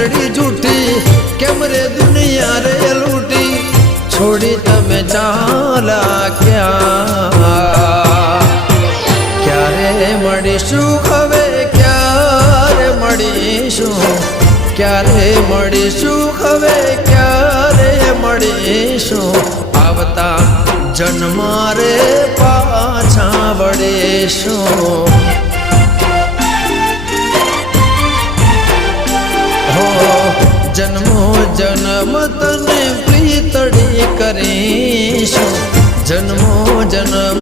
प्रीतड़ी झूठी केम रे दुनिया रे लूटी छोड़ी तमे चाला क्या क्यारे मळीशुं हवे क्यारे मळीशुं क्यारे मळीशुं हवे क्यारे मळीशुं आवता जन्मा रे पाछा वळीशुं जन्मो जन्म तने प्रीतड़ी करीशुं जन्मो जन्म